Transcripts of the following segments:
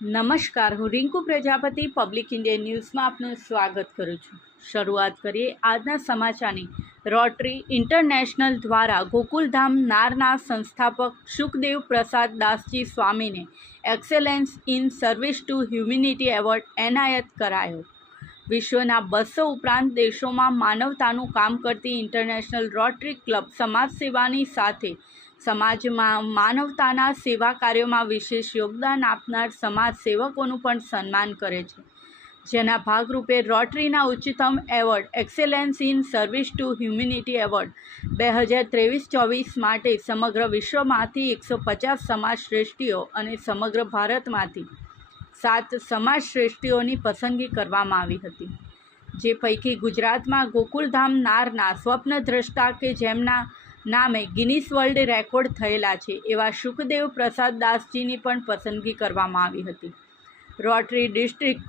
નમસ્કાર, હું Rinku Prajapati public India ન્યૂઝમાં આપનું સ્વાગત કરું છું। શરૂઆત કરીએ આજના સમાચારની। રોટરી ઇન્ટરનેશનલ દ્વારા ગોકુલધામ નારના સંસ્થાપક સુખદેવ પ્રસાદ દાસજી સ્વામીને excellence in service two humanity award એનાયત કરાયો। વિશ્વના 200 ઉપરાંત દેશોમાં માનવતાનું કામ કરતી ઇન્ટરનેશનલ રોટરી ક્લબ સમાજ સેવાની સાથે સમાજમાં માનવતાના સેવા કાર્યોમાં વિશેષ યોગદાન આપનાર સમાજ સેવકોનું પણ સન્માન કરે છે, જેના ભાગરૂપે રોટરીના ઉચ્ચતમ award excellence in service two humanity award 2023-24 માટે સમગ્ર વિશ્વમાંથી 150 સમાજ શ્રેષ્ઠીઓ અને સમગ્ર ભારતમાંથી 7 સમાજ શ્રેષ્ઠીઓની પસંદગી કરવામાં આવી હતી, જે પૈકી ગુજરાતમાં ગોકુલધામ નારના સ્વપ્નદ્રષ્ટા કે જેમના નામે ગિનીસ વર્લ્ડ રેકોર્ડ થયેલા છે એવા સુખદેવ પ્રસાદ દાસજીની પણ પસંદગી કરવામાં આવી હતી। રોટરી ડિસ્ટ્રિક્ટ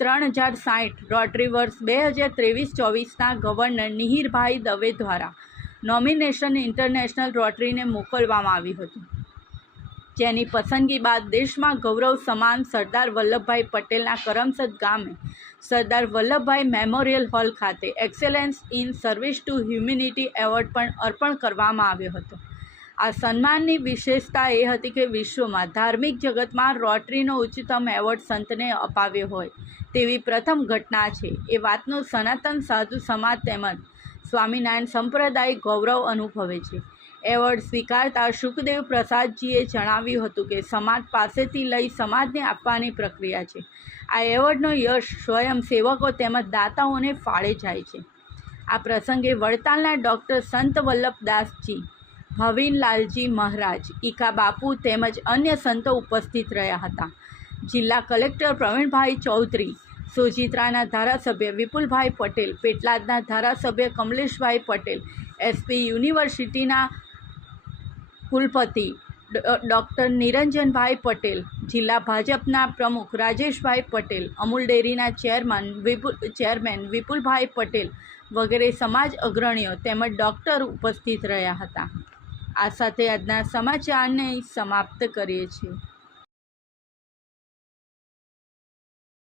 3060 રોટરી વર્ષ 2023-24ના ગવર્નર નિહિરભાઈ દવે દ્વારા નોમિનેશન ઇન્ટરનેશનલ રોટરીને મોકલવામાં આવ્યું હતું, જેની પસંદગી બાદ દેશમાં ગૌરવ સમાન સરદાર વલ્લભભાઈ પટેલના કરમસદ ગામે સરદાર વલ્લભભાઈ મેમોરિયલ હોલ ખાતે excellence in service two humanity award પણ અર્પણ કરવામાં આવ્યો હતો। આ સન્માનની વિશેષતા એ હતી કે વિશ્વમાં ધાર્મિક જગતમાં રોટરીનો ઉચ્ચતમ એવોર્ડ સંતને અપાવ્યો હોય તેવી પ્રથમ ઘટના છે એ વાતનું સનાતન સાધુ સમાજ તેમજ સ્વામિનારાયણ સંપ્રદાય ગૌરવ અનુભવે છે। એવોર્ડ સ્વીકારતા સુખદેવ પ્રસાદજીએ જણાવ્યું હતું કે સમાજ પાસેથી લઈ સમાજને આપવાની પ્રક્રિયા છે। આ એવોર્ડનો યશ સ્વયંસેવકો તેમજ દાતાઓને ફાળે જાય છે। આ પ્રસંગે વડતાલના ડૉક્ટર સંત વલ્લભદાસજી, ભવિનલાલજી મહારાજ, ઈકા બાપુ તેમજ અન્ય સંતો ઉપસ્થિત રહ્યા હતા। જિલ્લા કલેક્ટર પ્રવીણભાઈ ચૌધરી, સોજિત્રાના ધારાસભ્ય વિપુલભાઈ પટેલ, પેટલાદના ધારાસભ્ય કમલેશભાઈ પટેલ, એસપી યુનિવર્સિટીના કુલપતિ ડૉક્ટર નિરંજનભાઈ પટેલ, જિલ્લા ભાજપના પ્રમુખ રાજેશભાઈ પટેલ, અમૂલ ડેરીના ચેરમેન વિપુલભાઈ પટેલ વગેરે સમાજ અગ્રણીઓ તેમજ ડૉક્ટર ઉપસ્થિત રહ્યા હતા। આ સાથે આજના સમાચારને સમાપ્ત કરીએ છીએ।